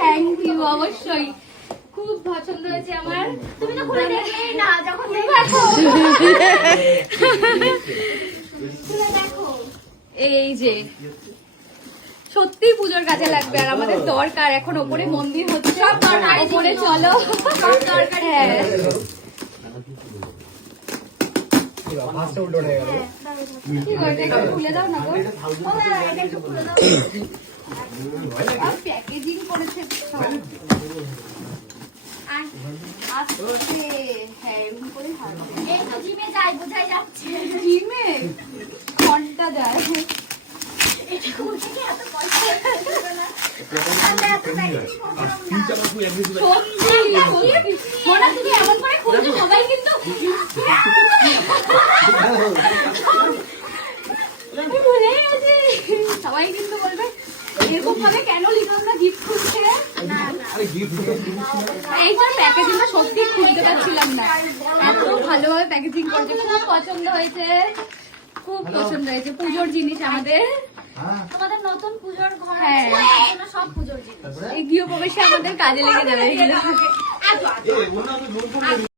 Thank you অবশ্যই খুব পছন্দ হয়েছে আমার। তুমি তো খুলে দেখলেই না, যখন দেখো এই যে সত্যি পুজোর কাজে লাগবে আর আমাদের দরকার। এখন ওপরে মন্দির হচ্ছে, সব দরকার, ওপরে চলো সব দরকার। হ্যাঁ খুলে দাও না গো, প্যাকেজিং করেছে ঘন্টা যায়। তুমি এমন করে খুলছো সবাই কিন্তু সবাই কিন্তু বলবে এরকম ভাবে কেন লিখলাম না গিফট খুলছে। এইটার প্যাকেজিংটা সত্যি খুলতে পারছিলাম না, এত ভালোভাবে প্যাকেজিং করেছে। খুব পছন্দ হয়েছে, খুব পছন্দ হয়েছে। পুজোর জিনিস আমাদের, তোমাদের নতুন পুজোর ঘর, হ্যাঁ সব পুজোর জিনিস এই গৃহপ্রবেশে আমাদের কাজে লেগে যাবে।